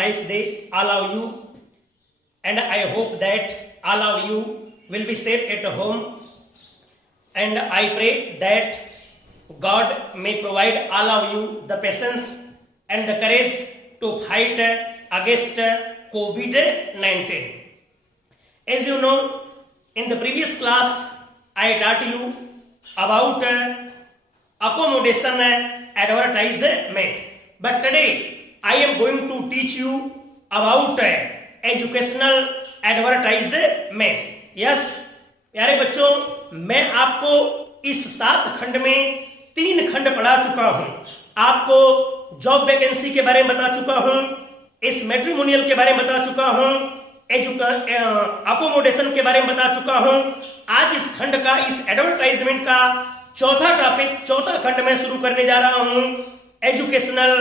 nice day, all of you, and I hope that all of you will be safe at home, and I pray that God may provide all of you the patience and the courage to fight against COVID-19. As you know, in the previous class, I taught you about accommodation advertisement. But today, I am going to teach you about educational advertisement. Yes, प्यारे बच्चों, मैं आपको इस 7 खंड में 3 खंड पढ़ा चुका हूं। आपको जॉब वैकेंसी के बारे में बता चुका हूं, इस मैट्रिमोनियल के बारे में बता चुका हूं, अकोमोडेशन के बारे में बता चुका हूं। आज इस खंड का, इस एडवर्टाइजमेंट का चौथा टॉपिक, चौथा खंड में शुरू करने जा रहा हूं, educational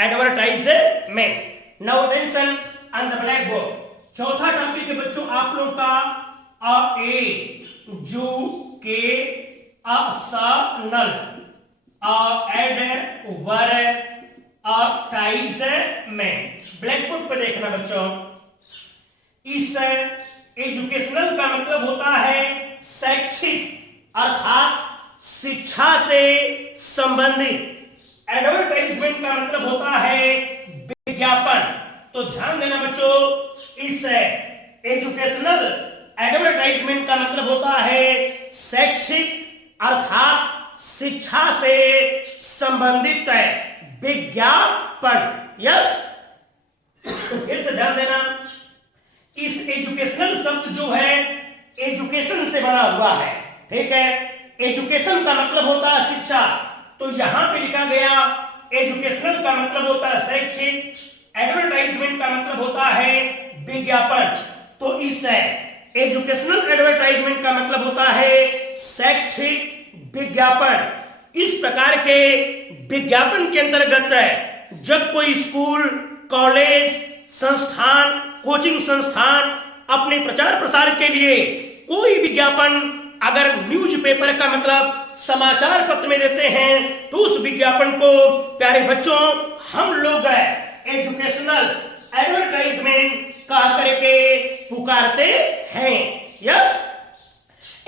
advertisement. Now attention on the black board. चौथा टॉपिक है बच्चों आप लोगों का एडवर्टाइजमेंट। ब्लैक बोर्ड पे देखना बच्चों। इस एजुकेशनल का मतलब होता है शैक्षिक अर्थात शिक्षा से संबंधित। एडवर्टाइजमेंट का मतलब होता है विज्ञापन। तो ध्यान देना बच्चों, इस एजुकेशनल एडवर्टाइजमेंट का मतलब होता है शैक्षिक अर्थात शिक्षा से संबंधित विज्ञापन। यस, तो फिर से ध्यान देना, इस एजुकेशनल शब्द जो है एजुकेशन से बना हुआ है। ठीक है, एजुकेशन का मतलब होता है शिक्षा, तो यहां पे लिखा गया एजुकेशनल का मतलब होता है शैक्षिक, एडवर्टाइजमेंट का मतलब होता है विज्ञापन। तो इस एजुकेशनल एडवर्टाइजमेंट का मतलब होता है शैक्षिक विज्ञापन। इस प्रकार के विज्ञापन के अंतर्गत जब कोई स्कूल, कॉलेज, संस्थान, कोचिंग संस्थान अपने प्रचार प्रसार के लिए कोई विज्ञापन अगर न्यूज़पेपर का मतलब समाचार पत्र में देते हैं, तो उस विज्ञापन को प्यारे बच्चों हम लोग एजुकेशनल एडवर्टाइजमेंट कहा करके पुकारते हैं। यस,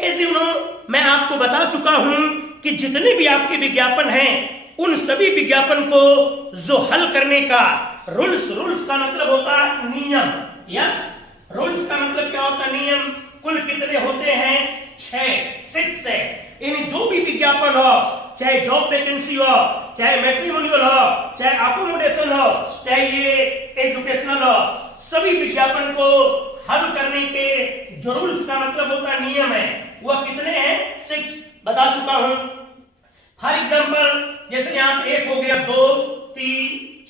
एज यू नो, मैं आपको बता चुका हूं कि जितने भी आपके विज्ञापन हैं, उन सभी विज्ञापन को जो हल करने का रूल्स का मतलब होता है नियम। यस, रूल्स का मतलब क्या होता है? नियम। कुल कितने होते हैं? 6 है। यानी जो भी विज्ञापन हो, चाहे जॉब वैकेंसी हो, चाहे मैट्रिमोनियल हो, चाहे अकोमोडेशन हो, चाहे ये एजुकेशनल हो, सभी विज्ञापन को हल करने के जो रूल्स का मतलब होता है नियम है, वह कितने हैं? 6 बता चुका हूं। फॉर एग्जांपल, जैसे यहां 1 हो गया, 2, 3,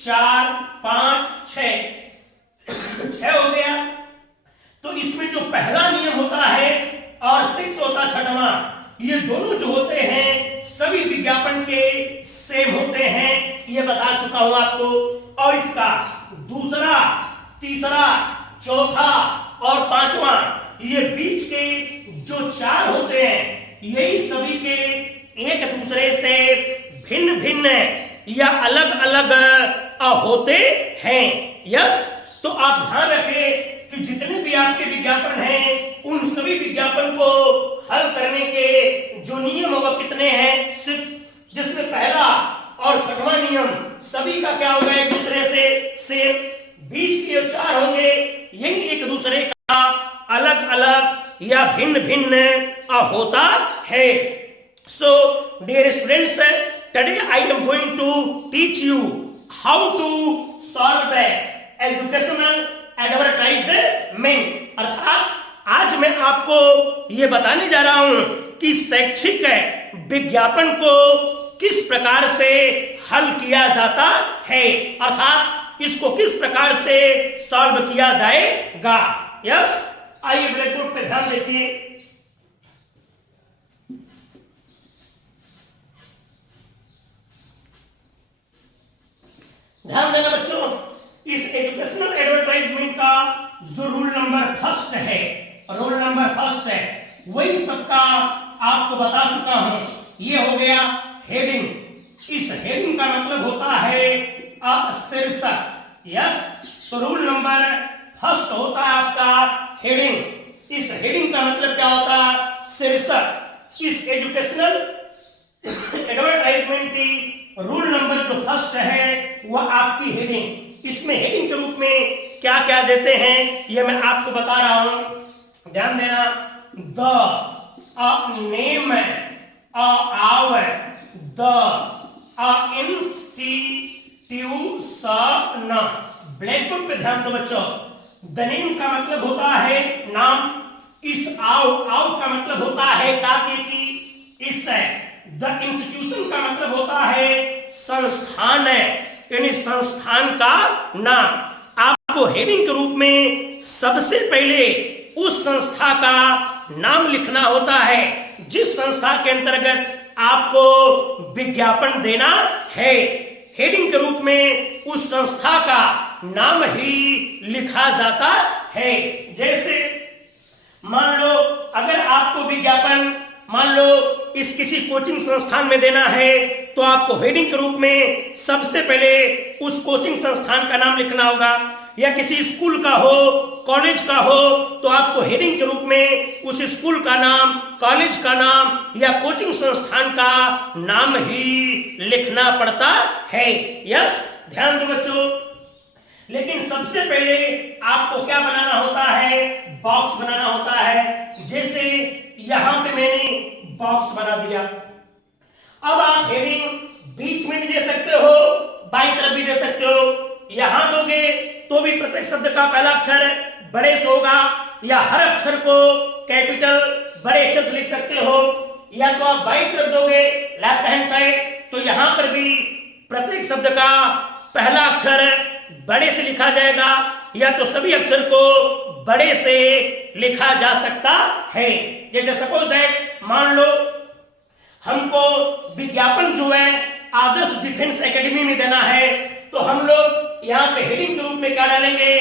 4, 5, 6 हो गया। तो इसमें जो पहला नियम होता है और 6 होता है छठवां, ये दोनों जो होते हैं सभी विज्ञापन के सेम होते हैं, ये बता चुका हूं आपको। और इसका दूसरा, तीसरा, चौथा और 5वां, ये बीच के जो 4 होते हैं, यही सभी के एक दूसरे से भिन्न भिन्न या अलग अलग होते हैं। यस, तो आप ध्यान रखें कि जितने भी आपके विज्ञापन हैं, उन सभी विज्ञापन को हल करने के जो नियम होगा कितने हैं? 6, जिसमें पहला और छठवां नियम सभी का क्या होगा? एक दूसरे से सेम। बीच के 4 होंगे, यही एक दूसरे का अलग अलग या भिन्न भिन्न होता है। So dear students, today I am going to teach you how to solve educational advertisement. अर्थात आज मैं आपको यह बताने जा रहा हूं कि शैक्षिक विज्ञापन को किस प्रकार से हल किया जाता है, अर्थात इसको किस प्रकार से सॉल्व किया जाएगा। यस, आइए ब्लैक बोर्ड पे ध्यान देखिए। ध्यान देना बच्चों, इस एजुकेशनल एडवर्टाइजमेंट का जो रूल नंबर फर्स्ट है, वही सबका आपको बता चुका हूं। ये हो गया हेडिंग। इस हेडिंग का मतलब होता है शीर्षक। यस, तो रूल नंबर फर्स्ट होता है आपका हेडिंग। इस हेडिंग का मतलब क्या होता है? शीर्षक। इस एजुकेशनल एडवर्टाइजमेंट की रूल नंबर जो फर्स्ट है वह आपकी हेडिंग। इसमें हेडिंग के रूप में क्या क्या देते हैं यह मैं आपको बता रहा हूं, ध्यान देना। The name, hour, the institution. Blackboard पे ध्यान दो बच्चों। द नेम का मतलब होता है नाम, इस आओ का मतलब होता है ताकि की, इस है। द इंस्टीट्यूशन का मतलब होता है संस्थान है, यानी संस्थान का नाम। आपको हेडिंग के रूप में सबसे पहले उस संस्था का नाम लिखना होता है जिस संस्था के अंतर्गत आपको विज्ञापन देना है। हेडिंग के रूप में उस संस्था का नाम ही लिखा जाता है। जैसे मान लो अगर आपको विज्ञापन मान लो इस किसी कोचिंग संस्थान में देना है तो आपको हेडिंग के रूप में सबसे पहले उस कोचिंग संस्थान का नाम लिखना होगा, या किसी स्कूल का हो, कॉलेज का हो तो आपको हेडिंग के रूप में उस स्कूल का नाम, कॉलेज का नाम या कोचिंग संस्थान का नाम ही लिखना पड़ता है। यस, ध्यान दो बच्चों। लेकिन सबसे पहले आपको क्या बनाना होता है? बॉक्स बनाना होता है। जैसे यहां पे मैंने बॉक्स बना दिया। अब आप हेडिंग बीच में भी दे सकते हो, बाईं तरफ भी दे सकते हो। यहां दोगे तो भी प्रत्येक शब्द का पहला अक्षर बड़े से होगा, या हर अक्षर को कैपिटल बड़े अक्षर से लिख सकते हो, या तो आप बाईं तरफ दोगे लेफ्ट हैंड साइड तो यहां पर भी प्रत्येक शब्द का पहला अक्षर बड़े से लिखा जाएगा, या तो सभी अक्षर को बड़े से लिखा जा सकता है। जैसे सपोज दैट मान लो हमको विज्ञापन जो है आदर्श डिफेंस एकेडमी में देना है तो हम लोग यहाँ पे हेडिंग के रूप में क्या डालेंगे?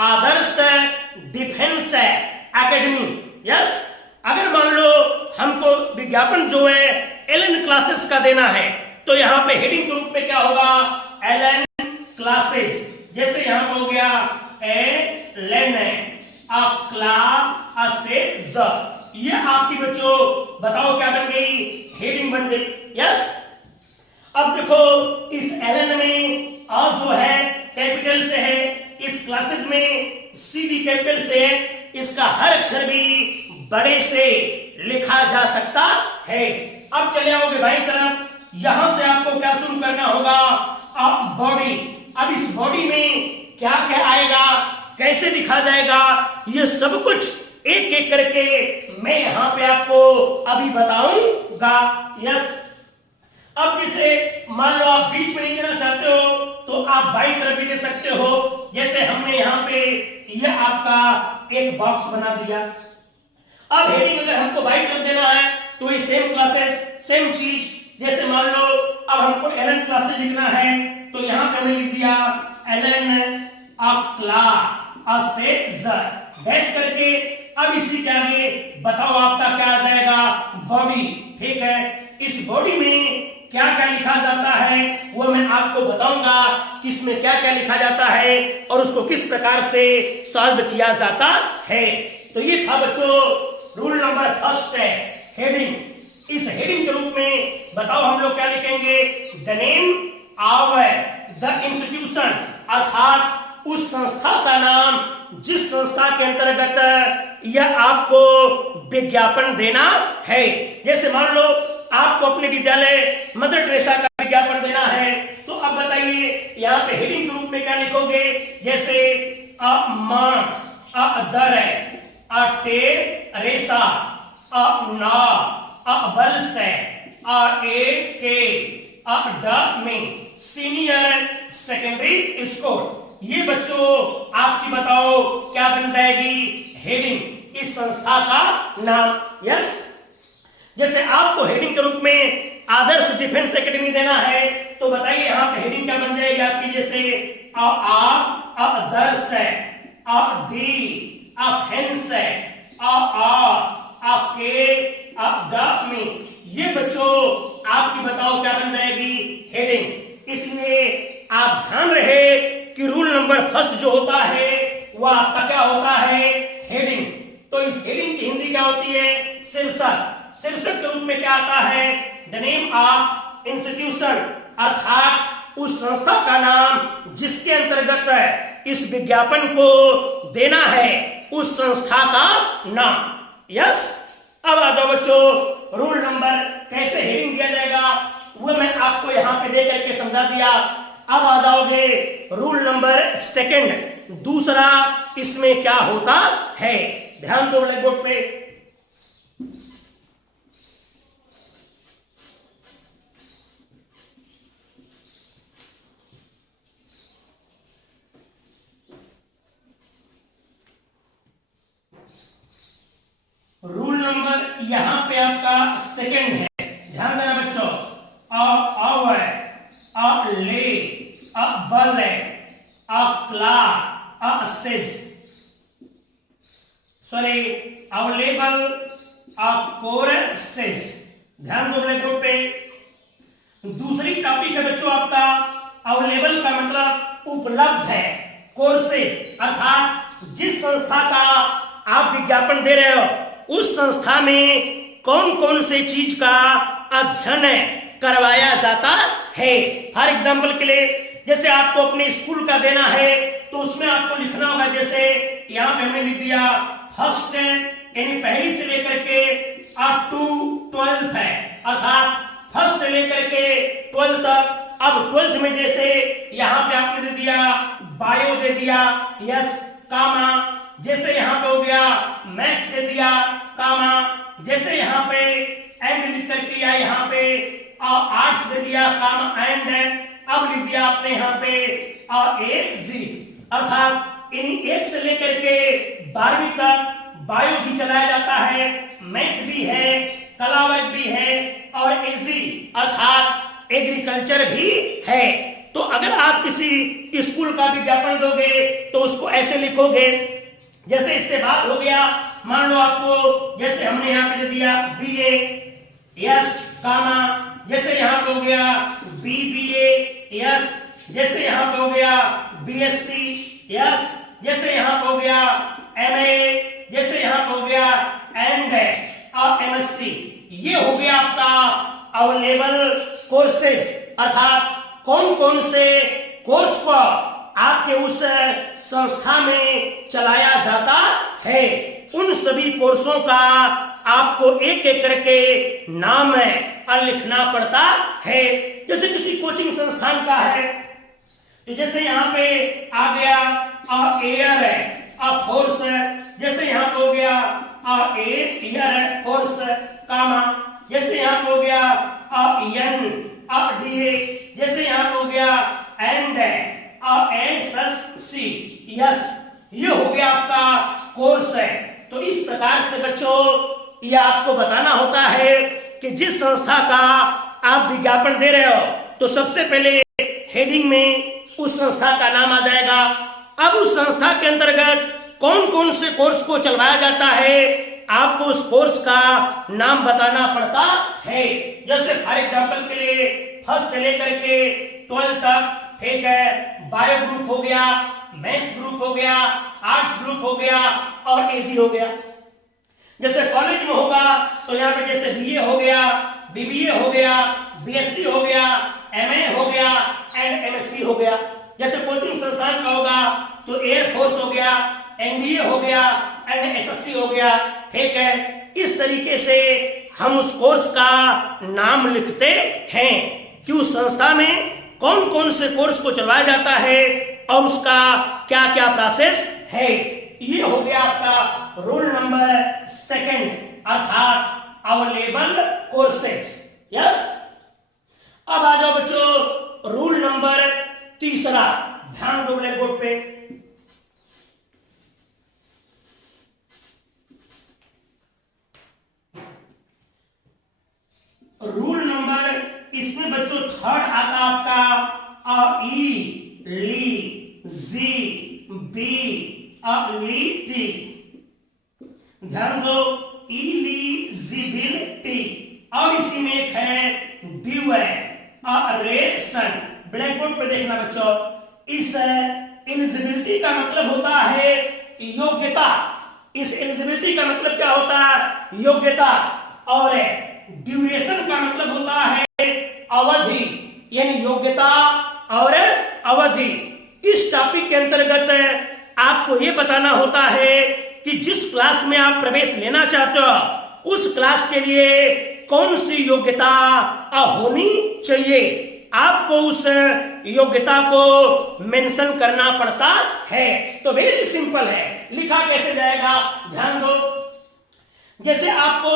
आदर्श डिफेंस एकेडमी। यस, अगर मान लो हमको विज्ञापन जो है एलन क्लासेस का देना है तो यहाँ पे हेडिंग के रूप में क्या होगा? Allen classes. जैसे यहां पर हो गया एलन क्लासेस, ये आपकी बच्चों बताओ क्या बन गई? हेडिंग बन गई। यस, अब देखो इस एलन में आ जो है कैपिटल से है, इस क्लासेस में सी भी कैपिटल से है, इसका हर अक्षर भी बड़े से लिखा जा सकता है। अब चले आओगे बाईं तरफ, यहां से आपको क्या शुरू करना होगा? अब बॉडी। अब इस बॉडी में क्या क्या आएगा, कैसे लिखा जाएगा, ये सब कुछ एक एक करके मैं यहां पे आपको अभी बताऊंगा। यस, अब जैसे मान लो आप बीच में नहीं देना चाहते हो तो आप बाईं तरफ भी दे सकते हो। जैसे हमने यहाँ पे यह आपका एक बॉक्स बना दिया। अब हेडिंग अगर हमको बाईं तरफ देना है तो वही सेम क्लासेस, सेम चीज। जैसे मान लो अब हमको एलन क्लासेस लिखना है तो यहाँ पे हमने लिख दिया एलन क्लासेस डैश करके। अब इसी के आगे बताओ आपका क्या आ जाएगा? बॉडी। ठीक है, इस बॉडी में क्या क्या लिखा जाता है वो मैं आपको बताऊंगा, किसमें क्या क्या लिखा जाता है और उसको किस प्रकार से सॉल्व किया जाता है। तो ये था बच्चों रूल नंबर फर्स्ट है, हेडिंग। इस हेडिंग के रूप में बताओ हम लोग क्या लिखेंगे? The name, hour, the institution, अर्थात उस संस्था का नाम जिस संस्था के अंतर्गत यह आपको विज्ञापन देना है। जैसे मान लो आपको अपने विद्यालय मदर टेरेसा का विज्ञापन देना है तो अब बताइए यहाँ पे हेडिंग के रूप में क्या लिखोगे? जैसे अ मां, अ दर, अ टेरेसा, अ ना, अ बल्स, अ ए के, अ ड में सीनियर सेकेंडरी स्कूल। ये बच्चों आपकी बताओ क्या बन जाएगी? हेडिंग, इस संस्था का नाम। यस, जैसे आपको हेडिंग के रूप में आदर्श डिफेंस एकेडमी देना है तो बताइए यहाँ पे हेडिंग क्या बन जाएगी आपकी? जैसे आदर्श, दी, फेंस, के, ये बच्चों आपकी बताओ क्या बन जाएगी? हेडिंग। इसलिए आप ध्यान रहे कि रूल नंबर नंबर फर्स्ट जो होता है वो आपका क्या होता है? हेडिंग। तो इस हेडिंग की हिंदी क्या होती है? शीर्षक। शीर्षक के रूप में क्या आता है? द नेम ऑफ इंस्टीट्यूशन, अर्थात उस संस्था का नाम जिसके अंतर्गत इस विज्ञापन को देना है, उस संस्था का नाम। यस। अब आ जाओ बच्चों, रूल नंबर कैसे हेडिंग दिया जाएगा वो मैं आपको यहां पे दे करके समझा दिया। अब आ जाओगे रूल नंबर सेकंड, दूसरा इसमें क्या होता है, ध्यान दो ब्लैक बोर्ड पे। रूल नंबर यहां पे आपका सेकंड है, ध्यान देना बच्चों। अवेलेबल, कोर्सेस, ध्यान दो ब्लैक बोर्ड पे। दूसरी टॉपिक है बच्चों आपका अवेलेबल का मतलब उपलब्ध है, कोर्सेस अर्थात जिस संस्था का आप विज्ञापन दे रहे हो उस संस्था में कौन कौन से चीज का अध्ययन करवाया जाता है। फॉर एग्जाम्पल के लिए जैसे आपको अपने स्कूल का देना है तो उसमें आपको लिखना होगा, जैसे यहां पे हमने लिख दिया फर्स्ट यानी पहली से लेकर के अप टू 12th है, अर्थात फर्स्ट से लेकर के 12th तक। अब 12th में जैसे यहां पे आपने दे दिया बायो दे दिया, यस कामा, जैसे यहां पे हो गया मैथ्स दे दिया कामा, जैसे यहां पे एंड लिख करके या यहां पे आर्ट्स दे दिया कामा एंड, अब लिख दिया आपने यहां पे ए जी, अर्थात इन 1 से लेकर के 12वीं तक बायो भी चलाया जाता है, मैथ भी है, कलावर्ग भी है और एजी अर्थात एग्रीकल्चर भी है। तो अगर आप किसी स्कूल का विज्ञापन दोगे तो उसको ऐसे लिखोगे, जैसे इससे बात हो गया, मान लो आपको जैसे हमने यहां पे दे दिया बीए, यस कामा, जैसे यहां पे हो गया बीबीए, यस, जैसे यहां पे हो गया बीएससी, यस, जैसे यहां पे हो गया एमए, जैसे यहां पे हो गया एंड और एमएससी। ये हो गया आपका अवेलेबल कोर्सेस, अर्थात कौन कौन से कोर्स को आपके उस संस्था में चलाया जाता है। उन सभी कोर्सों का आपको एक एक करके नाम लिखना पड़ता है। जैसे किसी कोचिंग संस्थान का है तो जैसे यहाँ पे आ गया एयर है, फोर्स है, जैसे यहाँ पे हो गया एयर फोर्स कामा, जैसे यहाँ पे हो गया एन डीए, जैसे यहाँ पे हो गया एंड एसएससी, यस, ये हो गया आपका कोर्स है। तो इस प्रकार से बच्चों ये आपको बताना होता है कि जिस संस्था का आप विज्ञापन दे रहे हो तो सबसे पहले हेडिंग में उस संस्था का नाम आ जाएगा। अब उस संस्था के अंतर्गत कौन कौन से कोर्स को चलवाया जाता है आपको उस कोर्स का नाम बताना पड़ता है। जैसे फॉर एग्जांपल के लिए फर्स्ट से लेकर के 12 तक, ठीक है, बायो ग्रुप हो गया, मैथ्स ग्रुप हो गया, आर्ट्स ग्रुप हो गया और एसी हो गया। जैसे कॉलेज में होगा तो यहाँ पे जैसे बीए हो गया, बीबीए हो गया, बीएससी हो गया, एमए हो गया एंड एमएससी हो गया। जैसे कोचिंग संस्थान का होगा तो एयरफोर्स हो गया, एनडीए हो गया एंड एसएससी हो गया, ठीक है। इस तरीके से हम उस कोर्स का नाम लिखते हैं कि उस संस्था में कौन कौन से कोर्स को चलाया जाता है और उसका क्या क्या प्रोसेस है। ये हो गया आपका रूल नंबर सेकंड, अर्थात अवेलेबल कोर्सेज। यस। अब आ जाओ बच्चों रूल नंबर तीसरा, ध्यान दो ब्लैक बोर्ड पे। रूल नंबर इसमें बच्चों थर्ड आता आपका ई ली जी बी ली टी, ध्यान दो इलिजिबिलिटी, और इसी में एक है ड्यूरेशन। ब्लैक बोर्ड पे देखना बच्चों, इस एलिजिबिलिटी का मतलब होता है योग्यता। इस एलिजिबिलिटी का मतलब क्या होता है? योग्यता। और ड्यूरेशन का मतलब होता है अवधि, यानी योग्यता और अवधि। इस टॉपिक के अंतर्गत आपको यह बताना होता है कि जिस क्लास में आप प्रवेश लेना चाहते हो उस क्लास के लिए कौन सी योग्यता होनी चाहिए। आपको उस योग्यता को मेंशन करना पड़ता है। तो वेरी सिंपल है, लिखा कैसे जाएगा ध्यान दो। जैसे आपको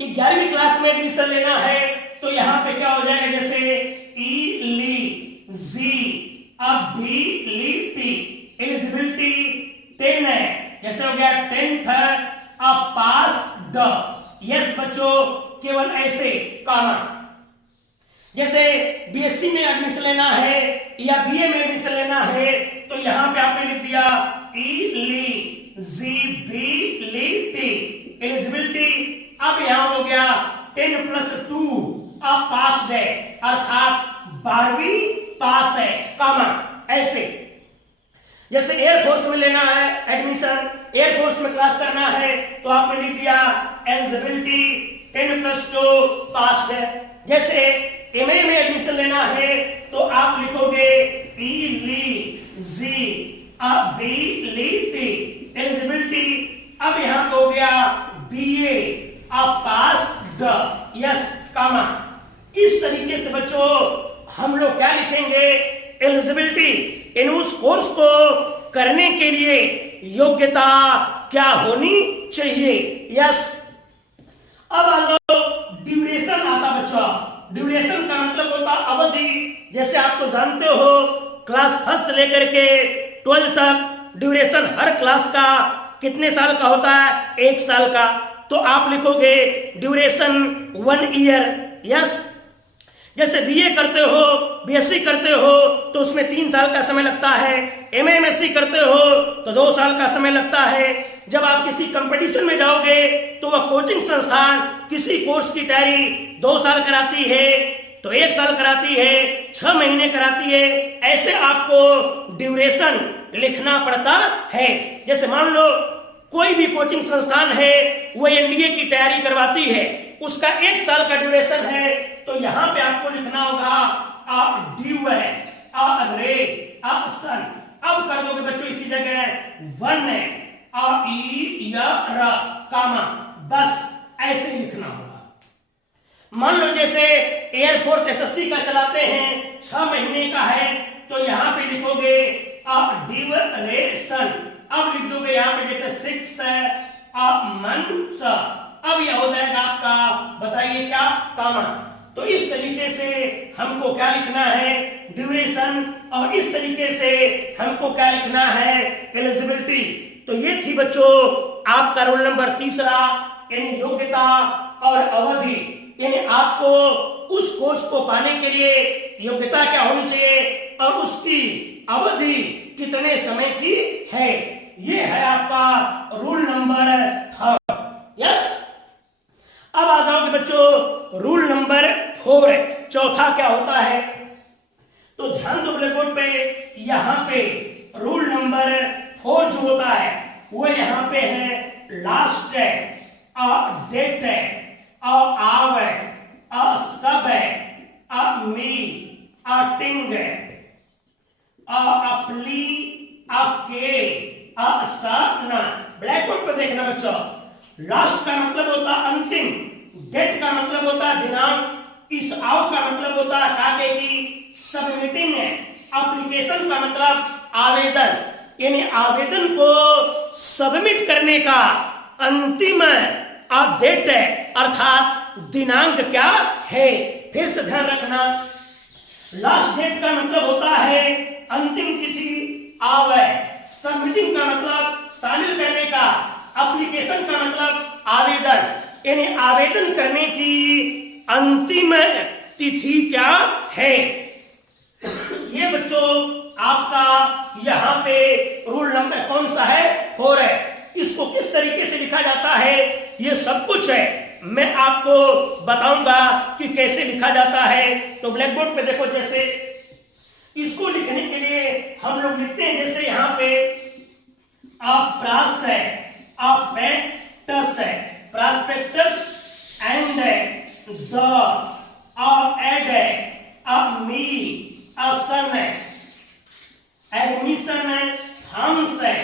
11वीं क्लास में एडमिशन लेना है तो यहां पे क्या हो जाएगा, जैसे एलिजिबिलिटी 10 है, जैसे हो गया 10th पास द। यस बच्चों, केवल ऐसे कामा। जैसे बीएससी में एडमिशन लेना है या बीए में एडमिशन लेना है तो यहां पे आपने लिख दिया एलिजिबिलिटी। अब यहां हो गया 10+2 पास है, अर्थात 12वीं पास है, कामा ऐसे। जैसे एयरफोर्स में लेना है एडमिशन, एयरफोर्स में क्लास करना है तो आपने लिख दिया एलिजिबिलिटी 10+2 पास है। जैसे एमए में एडमिशन लेना है तो आप लिखोगे एलिजिबिलिटी। अब यहां हो गया बीए पास द, यस कामा। इस तरीके से बच्चों हम लोग क्या लिखेंगे, एलिजिबिलिटी, इन उस कोर्स को करने के लिए योग्यता क्या होनी चाहिए, यस। अब आ जाओ ड्यूरेशन आता बच्चों। ड्यूरेशन का मतलब होता अवधि। जैसे आप तो जानते हो क्लास 1 से लेकर के 12 तक ड्यूरेशन हर क्लास का कितने साल का होता है, 1 साल का। तो आप लिखोगे ड्यूरेशन 1 ईयर, यस। जैसे बीए करते हो, बीएससी करते हो तो उसमें 3 साल का समय लगता है। एमएमएससी करते हो तो 2 साल का समय लगता है। जब आप किसी कंपटीशन में जाओगे तो वह कोचिंग संस्थान किसी कोर्स की तैयारी 2 साल कराती है तो 1 साल कराती है, 6 महीने कराती है। ऐसे आपको ड्यूरेशन लिखना पड़ता है। जैसे मान लो कोई भी कोचिंग संस्थान है वो एनडीए की तैयारी करवाती है, उसका 1 साल का ड्यूरेशन है तो यहां पे आपको लिखना होगा ड्यू है, सन। अब कर दोगे बच्चों इसी जगह 1 है, कामा, बस ऐसे लिखना होगा। मान लो जैसे एयरफोर्स एसएससी का चलाते हैं, 6 महीने का है तो यहां पे लिखोगे ड्यूरेशन। अब लिख दोगे यहां पे जैसे 6 मंथ्स। अब यह हो जाएगा आपका, बताइए क्या, कामा। तो इस तरीके से हमको क्या लिखना है, ड्यूरेशन, और इस तरीके से हमको क्या लिखना है, एलिजिबिलिटी। तो ये थी बच्चों आपका रोल नंबर 3 यानी योग्यता और अवधि। यानी आपको उस कोर्स को पाने के लिए योग्यता क्या होनी चाहिए और उसकी अवधि कितने समय की है। ये है आपका रूल नंबर 3, यस। अब आ जाओगे बच्चों रूल नंबर 4, चौथा क्या होता है। तो ध्यान दो ब्लैक बोर्ड पे, यहां पे रूल नंबर 4 जो होता है वो यहां पे है लास्ट है, डेट है, आव है, सब है, मी, टिंग है, अपली, के, ना। ब्लैक बोर्ड पे देखना बच्चों, लास्ट का मतलब होता अंतिम, डेट का मतलब होता दिनांक, इस आव का मतलब होता कागज की सबमिटिंग है, एप्लीकेशन का मतलब आवेदन, यानी आवेदन को सबमिट करने का अंतिम डेट है अर्थात दिनांक क्या है। फिर से ध्यान रखना, लास्ट डेट का मतलब होता है अंतिम तिथि, आवे, सबमिटिंग का मतलब शामिल करने का, एप्लीकेशन का मतलब आवेदन, यानी आवेदन करने की अंतिम तिथि क्या है। ये बच्चों आपका यहाँ पे रूल नंबर कौन सा है, 4 है। इसको किस तरीके से लिखा जाता है ये सब कुछ है, मैं आपको बताऊंगा कि कैसे लिखा जाता है। तो ब्लैक बोर्ड पे देखो, जैसे इसको लिखने के लिए हम लोग लिखते हैं, जैसे यहाँ पे प्रास है, पेक्टस है, प्रास्पेक्टस एंड द एड है, मी सन है, एडमिशन है, थम्स है,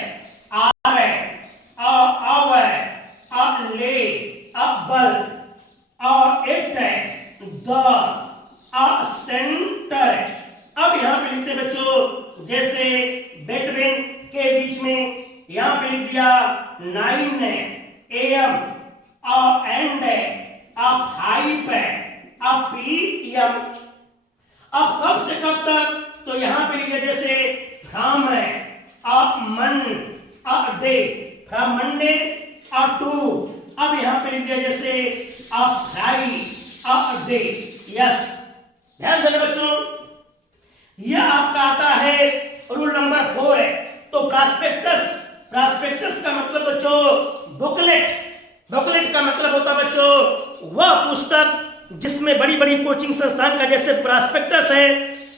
आर है, अव है, ले, बल, इट है, द सेंटर है। अब यहाँ पे लिखते बच्चों, जैसे बिटवीन के बीच में यहाँ पे लिख दिया 9 है, AM, एंड है, 5 है, PM। अब कब से कब तक, तो यहाँ पे लिखिए जैसे फ्रॉम है, मन, डे, फ्रॉम मंडे टू। अब यहाँ पे लिख दिया जैसे फ्राई, डे। यस, ध्यान देना बच्चों, यह आपका आता है रूल नंबर 4 है। तो प्रास्पेक्टस का मतलब बच्चों बुकलेट का मतलब होता है बच्चों वह पुस्तक जिसमें बड़ी बड़ी कोचिंग संस्थान का जैसे प्रास्पेक्टस है,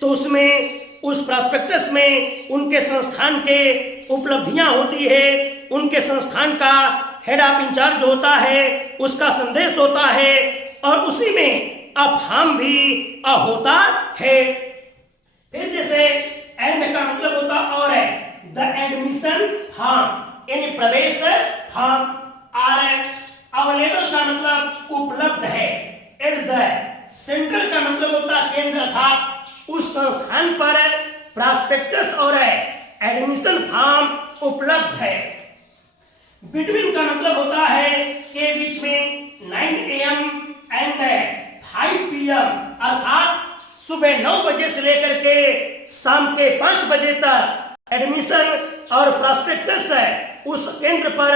तो उसमें उस प्रास्पेक्टस में उनके संस्थान के उपलब्धियां होती है, उनके संस्थान का हेड ऑफ इंचार्ज होता है, उसका संदेश होता है, और उसी में फार्म भी होता है। फिर जैसे एंड का मतलब होता और है, द एडमिशन फॉर्म यानी प्रवेश फॉर्म। आर है, अवेलेबल का मतलब उपलब्ध है। एट द सेंटर का मतलब होता केंद्र था, उस संस्थान पर प्रॉस्पेक्टस और एडमिशन फॉर्म उपलब्ध है। बिटवीन का मतलब होता है के बीच में 9 AM एंड 5 PM, अर्थात सुबह 9 बजे से लेकर के शाम के 5 बजे तक एडमिशन और प्रॉस्पेक्टस उस केंद्र पर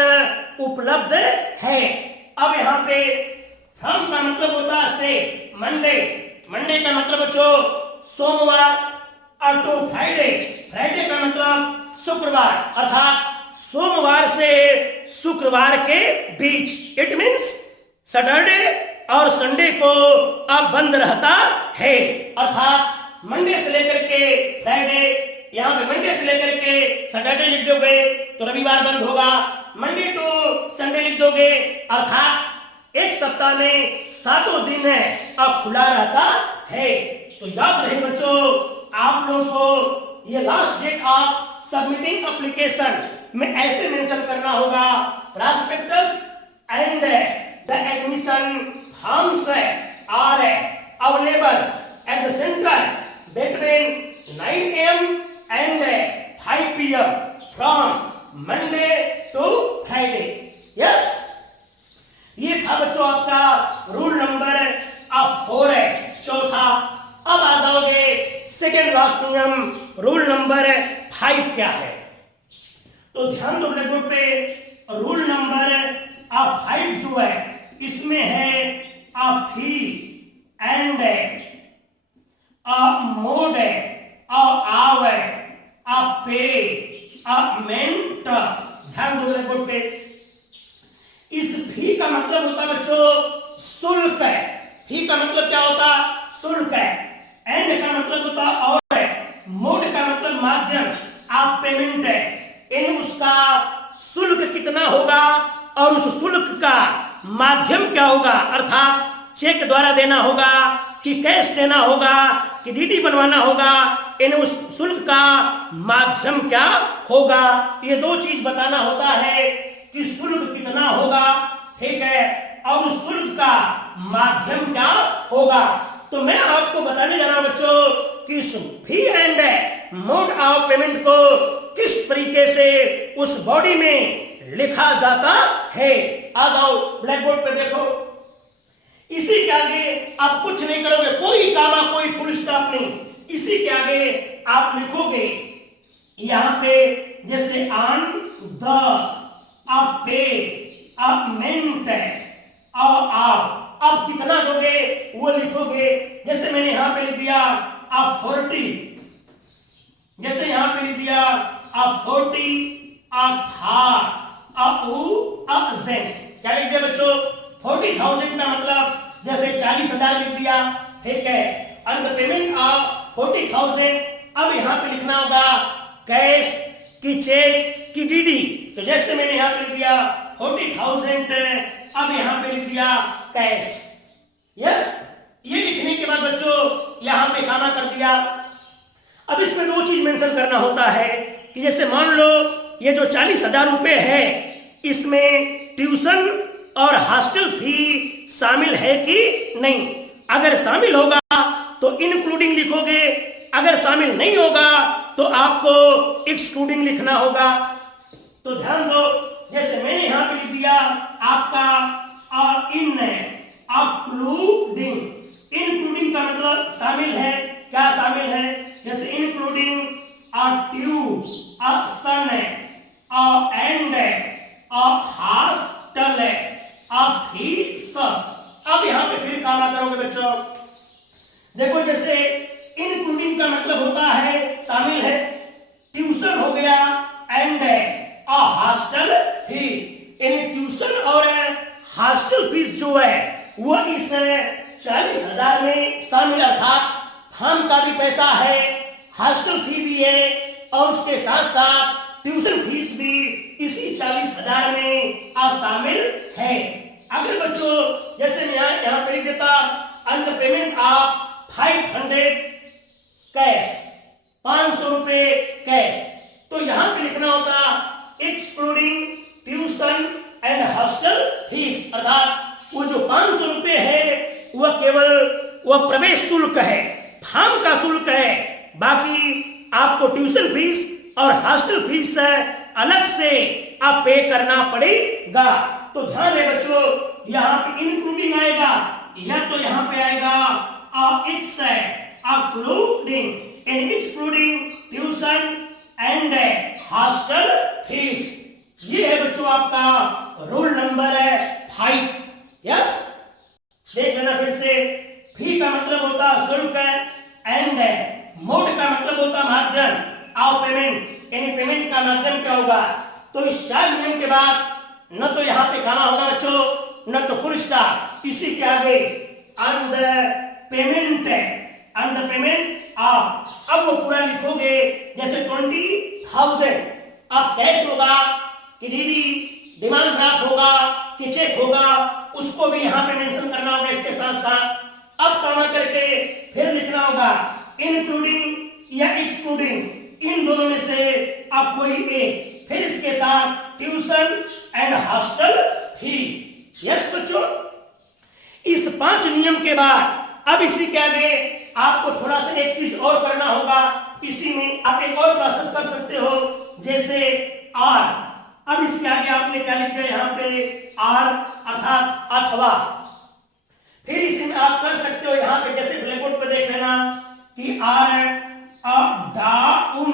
उपलब्ध है। अब यहाँ पे फ्रॉम का मतलब होता है से, मंडे का मतलब बच्चों सोमवार, टू फ्राइडे का मतलब शुक्रवार, अर्थात सोमवार से शुक्रवार के बीच। इट मीन्स सैटरडे और संडे को अब बंद रहता है, अर्थात मंडे से लेकर के फ्राइडे, यहाँ पे मंडे से लेकर के सैटरडे लिख दोगे तो रविवार बंद होगा, मंडे टू संडे लिख दोगे अर्थात एक सप्ताह में 7 दिन अब खुला रहता है। तो याद रहे बच्चों, आप लोगों को ये last date of submitting application में ऐसे मेंशन करना होगा, prospectus and the admission forms are available at the centre between 9 AM and 5 PM from Monday to Friday. Yes, ये था बच्चों आपका रूल नंबर 4 है, चौथा। अब आ जाओगे सेकेंड लास्ट नियम, रूल नंबर 5 क्या है। तो ध्यान दो ब्लैक बोर्ड पे, रूल नंबर 5 जो है इसमें है फी एंड मोड आव पे मेंट। ध्यान दो ब्लैक बोर्ड पे, इस फी का मतलब होता है बच्चों शुल्क है। फी का मतलब क्या होता, शुल्क है। एंड का मतलब होता और है, मोड का मतलब माध्यम, आप पेमेंट है, इन उसका शुल्क कितना होगा और उस शुल्क का माध्यम क्या होगा, अर्थात चेक द्वारा देना होगा कि कैश देना होगा कि डीडी बनवाना होगा, इन उस शुल्क का माध्यम क्या होगा। ये 2 चीज बताना होता है कि शुल्क कितना होगा, ठीक है, और उस शुल्क का माध्यम क्या होगा। तो मैं आपको बताने जा रहा हूं बच्चों कि इस fee and mode of payment को किस तरीके से उस बॉडी में लिखा जाता है। आ जाओ ब्लैक बोर्ड पे देखो, इसी के आगे आप कुछ नहीं करोगे, कोई कामा कोई फुल स्टॉप नहीं, इसी के आगे आप लिखोगे यहां पे जैसे ऑन द पे मेंट अब कितना दोगे वो लिखोगे। जैसे मैंने यहां पे लिख दिया 40, जैसे यहां पे लिख दिया 40 क्या लिख दिया बच्चों, 40,000 का मतलब जैसे 40,000 लिख दिया, ठीक है, एंड द पेमेंट ऑफ 40,000। अब यहां पे लिखना होगा कैश की चेक की डीडी। तो जैसे मैंने यहां पे लिख दिया 40,000, अब यहां पे लिख दिया कैश। यस, ये लिखने के बाद बच्चों यहां पे कामा कर दिया। अब इसमें दो चीज मेंशन करना होता है कि जैसे मान लो ये जो 40,000 रुपए है इसमें ट्यूशन और हॉस्टल फी शामिल है कि नहीं। अगर शामिल होगा तो इंक्लूडिंग लिखोगे, अगर शामिल नहीं होगा तो आपको एक्सक्लूडिंग लिखना होगा। तो ध्यान दो, जैसे मैंने यहां पे लिख दिया आपका इंक्लूडिंग का मतलब शामिल है। क्या शामिल है? जैसे including tuition, and, hostel, fees. अब यहां पे फिर काम करोगे बच्चों। देखो जैसे इंक्लूडिंग का मतलब होता है शामिल है, ट्यूशन हो गया एंड हॉस्टल फी। ट्यूशन और हॉस्टल फीस जो है वो इस 40,000 में शामिल, अर्थात फॉर्म का भी पैसा है, हॉस्टल फी भी है और उसके साथ साथ ट्यूशन फीस भी इसी 40,000 में शामिल है। अगर बच्चों जैसे मैं यहां पे लिख देता on the payment of 500 cash, 500 रुपए कैश, तो यहां पे लिखना होता excluding tuition and hostel fees, अर्थात वो जो 500 रुपए है वह केवल वह प्रवेश शुल्क है, फॉर्म का शुल्क है, बाकी आपको ट्यूशन फीस और हॉस्टल फीस अलग से आप पे करना पड़ेगा। तो ध्यान रहे बच्चों, यहाँ पे इंक्लूडिंग आएगा या तो यहाँ पे आएगा excluding tuition and hostel fees. ये है बच्चों आपका रूल नंबर 5। यस, देख लेना फिर से। फी का मतलब होता शुल्क एंड मोड का मतलब होता माध्यम ऑफ पेमेंट, यानी पेमेंट का माध्यम क्या होगा। तो इस 4 नियम के बाद न तो यहाँ पे गाना होगा बच्चों, न तो फुल स्टॉप, इसी के आगे ऑन द पेमेंट ऑफ। अब वो पूरा लिखोगे, जैसे 20,000 अब कैश होगा कि डीडी डिमांड ड्राफ्ट होगा कि चेक होगा, उसको भी यहाँ पे मेंशन करना होगा इसके साथ साथ। अब कामा करके फिर लिखना होगा इंक्लूडिंग या एक्सक्लूडिंग, इन दोनों में से आप कोई एक, फिर इसके साथ tuition and hostel fee. Yes बच्चों, इस 5 नियम के बाद अब इसी के आगे आपको थोड़ा सा एक चीज और करना होगा। इसी में आप एक और प्रोसेस कर सकते हो, जैसे आर। अब इसके आगे आपने क्या लिख दिया यहाँ पे आर, अर्थात अथवा। फिर इसमें आप कर सकते हो यहाँ पे, जैसे ब्लैकबोर्ड पे देख लेना कि आर डाउन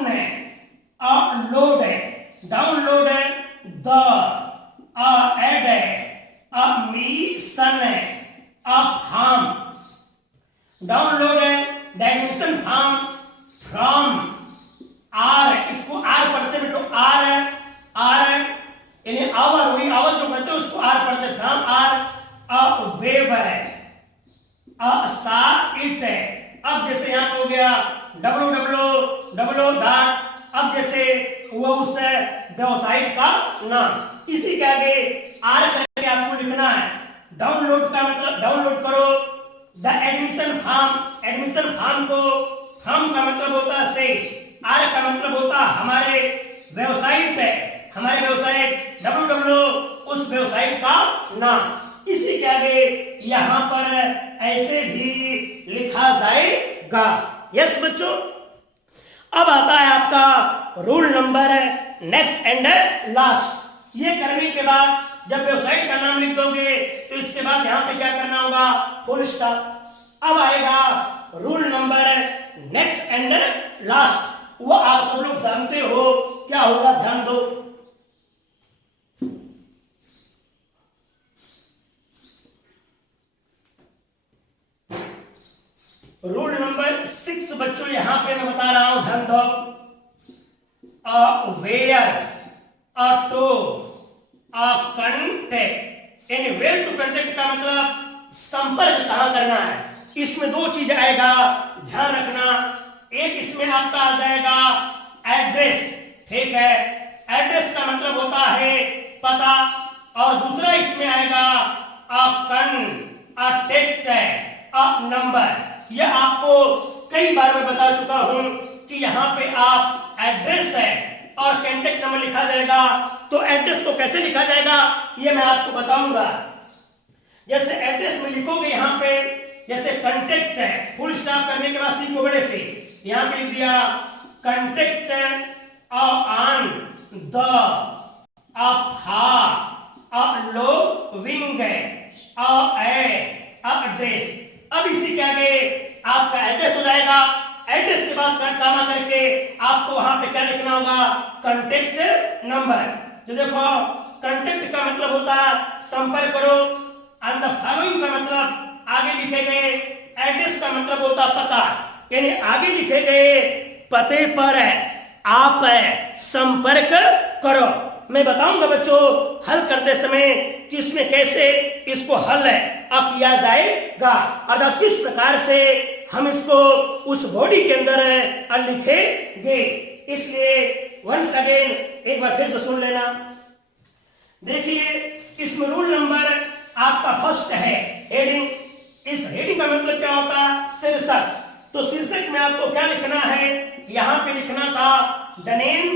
लोड है, डाउनलोड है, द एड है, मिशन है, फॉर्म, डाउनलोड है, डायमेंशन फॉर्म, फ्रॉम, आर, इसको आर पढ़ते बेटो, आर है, यानी आवर हुई, आवर जो पढ़ते उसको आर पढ़ते, फ्रॉम आर, वेब है, साइट है। अब जैसे यहाँ हो गया www डॉट, अब जैसे वो उस वेबसाइट का नाम, इसी के आगे आर करके आपको लिखना है। डाउनलोड का मतलब डाउनलोड करो, द एडमिशन फॉर्म को, फॉर्म का मतलब होता है से, आर का मतलब होता हमारे वेबसाइट है, हमारे वेबसाइट www उस वेबसाइट का नाम, इसी के आगे यहां पर ऐसे भी लिखा जाएगा। यस बच्चों, अब आता है आपका rule number next and last. ये करने के बाद जब वेबसाइट का नाम लिख दोगे तो इसके बाद यहां पे क्या करना होगा, फुल स्टॉप। अब आएगा rule number next and last, वो आप सब लोग जानते हो क्या होगा, ध्यान दो। रूल नंबर 6 बच्चों यहां पे मैं बता रहा हूं, ध्यान दो। वेयर, टू, कंटेक्ट, यानी वेयर टू कंटेक्ट का मतलब संपर्क कहां करना है। इसमें 2 चीज आएगा, ध्यान रखना। एक इसमें आपका आ जाएगा एड्रेस, ठीक है, एड्रेस का मतलब होता है पता, और दूसरा इसमें आएगा कॉन्टैक्ट, नंबर। यह आपको कई बार मैं बता चुका हूं कि यहाँ पे आप एड्रेस है और कॉन्टैक्ट नंबर लिखा जाएगा। तो एड्रेस को कैसे लिखा जाएगा ये मैं आपको बताऊंगा। जैसे एड्रेस में लिखोगे यहाँ पे, जैसे कॉन्टैक्ट है, फुल स्टॉप करने के बाद सी को बड़े से यहाँ पे लिख दिया contact on the following address. अब इसी के आगे आपका एड्रेस हो जाएगा। एड्रेस के बाद कामा करके आपको वहां पे क्या लिखना होगा, कॉन्टैक्ट नंबर। तो देखो कॉन्टैक्ट का मतलब होता है संपर्क करो, एंड द फॉलोइंग का मतलब आगे लिखे गए, एड्रेस का मतलब होता पता, यानी आगे लिखे गए पते पर आप संपर्क करो। मैं बताऊंगा बच्चों हल करते समय कि इसमें कैसे इसको हल किया जाएगा, अर्थात किस प्रकार से हम इसको उस बॉडी के अंदर लिखेंगे। इसलिए वंस अगेन एक बार फिर से सुन लेना। देखिए इसमें रूल नंबर आपका फर्स्ट है हेडिंग। इस हेडिंग का मतलब क्या होता है, शीर्षक। तो शीर्षक में आपको क्या लिखना है, यहाँ पे लिखना था द नेम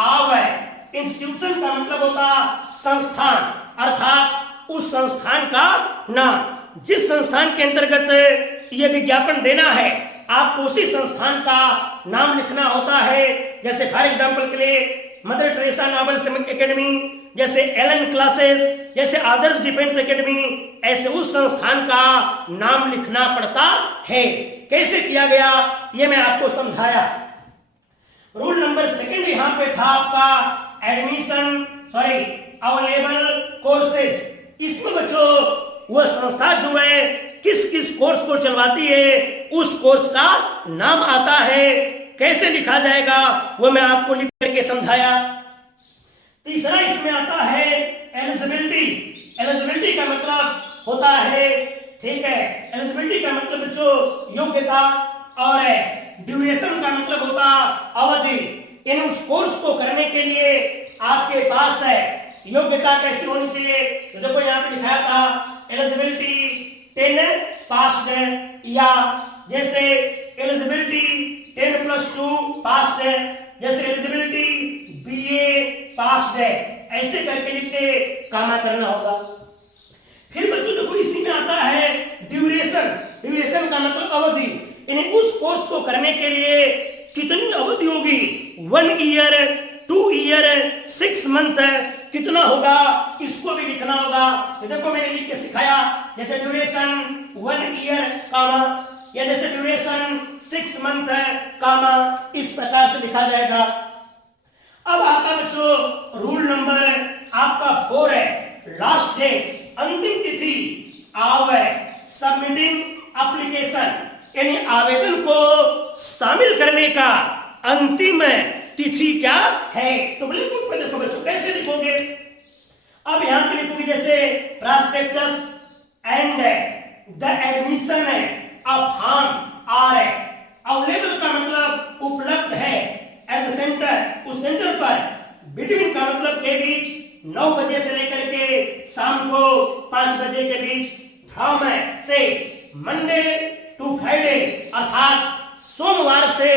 ऑफ इंस्टीट्यूशन का मतलब होता संस्थान, अर्थात उस संस्थान का नाम। जिस संस्थान के अंतर्गत यह विज्ञापन देना है आपको उसी संस्थान का नाम लिखना होता है। जैसे फॉर एग्जांपल के लिए मदर टेरेसा नोबल एकेडमी, जैसे एलन क्लासेस, जैसे आदर्श डिफेंस एकेडमी, ऐसे उस संस्थान का नाम लिखना पड़ता है। कैसे किया गया ये मैं आपको समझाया। रूल नंबर सेकंड यहाँ पे था आपका अवेलेबल कोर्सेज। इसमें बच्चों वह संस्था जो है किस किस कोर्स को चलवाती है उस कोर्स का नाम आता है। कैसे लिखा जाएगा वो मैं आपको लिख करके समझाया। तीसरा इसमें आता है एलिजिबिलिटी। एलिजिबिलिटी का मतलब होता है, ठीक है, एलिजिबिलिटी का मतलब बच्चों योग्यता, और ड्यूरेशन का मतलब होता अवधि। इन उस कोर्स को करने के लिए आपके पास योग्यता कैसी होनी चाहिए। तो देखो यहाँ पे लिखा था एलिजिबिलिटी 10 पास, या जैसे एलिजिबिलिटी 10+2 पास, जैसे एलिजिबिलिटी बीए पास, ऐसे करके लिख के कामा करना होगा। फिर बच्चों देखो इसी में आता है ड्यूरेशन। ड्यूरेशन का मतलब अवधि, यानी उस कोर्स को करने के लिए कितनी अवधि होगी, 1 ईयर, 2 ईयर, 6 मंथ, कितना होगा इसको भी लिखना होगा। तो देखो मैंने लिख के सिखाया, जैसे ड्यूरेशन 1 ईयर कामा, या जैसे ड्यूरेशन 6 मंथ कामा, इस प्रकार से लिखा जाएगा। अब आपका बच्चों रूल नंबर आपका 4 है, लास्ट डेट, अंतिम तिथि ऑफ सबमिटिंग एप्लीकेशन, यानी आवेदन को शामिल करने का अंतिम तिथि क्या है। तो बिल्कुल पहले देखो बच्चों कैसे लिखोगे। अब यहां पे लिखोगे जैसे prospectus and the admission of form are available का मतलब उपलब्ध है, एट द सेंटर उस सेंटर पर, बिटवीन का मतलब के बीच 9 बजे से लेकर के शाम को 5 बजे के बीच, फ्रॉम से मंडे टू फ्राइडे, अर्थात सोमवार से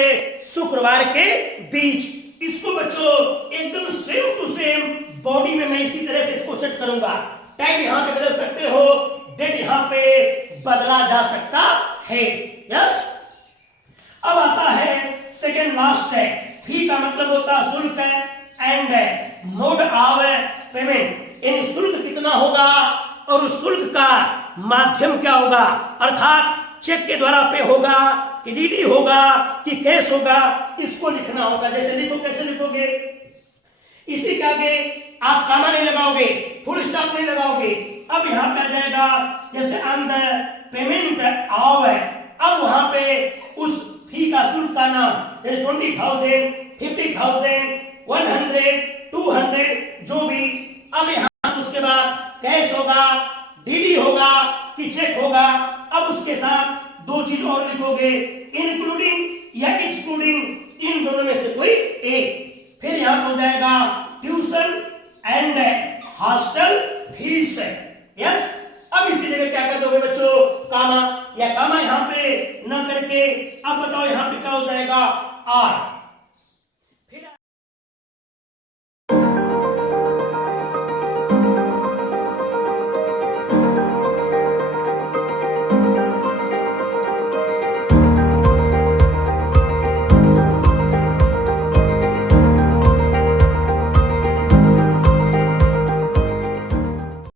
शुक्रवार के बीच। इसको बच्चों एकदम सेम टू सेम बॉडी में मैं इसी तरह से इसको सेट करूंगा। टाइम यहां पे बदल सकते हो, डेट यहां पे बदला जा सकता है। यस, अब आता है सेकेंड लास्ट है, फी का मतलब होता है शुल्क, एंड मोड ऑफ पेमेंट, यानी शुल्क कितना होगा और उस शुल्क का माध्यम क्या होगा, अर्थात चेक के द्वारा पे होगा कि डीडी होगा कि कैश होगा, इसको लिखना होगा। जैसे लिखो, कैसे लिखोगे, इसी के आगे आप कामा नहीं लगाओगे, फुल स्टॉप नहीं लगाओगे। अब यहाँ पे आ जाएगा जैसे ऑन द पेमेंट ऑफ, अब वहां पे उस फी का शुल्क का नाम, जैसे 20,000, 50,000, 100, 200, जो भी। अब यहाँ उसके बाद कैश होगा, डीडी होगा कि चेक होगा। अब उसके साथ 2 चीज और लिखोगे, इंक्लूडिंग या एक्सक्लूडिंग इन दोनों में से कोई एक। फिर यहां पर हो जाएगा tuition and hostel fees. Yes, अब इसी जगह क्या कर दोगे बच्चों, कामा, या कामा यहां पे न करके अब बताओ यहां पे क्या हो जाएगा, आर।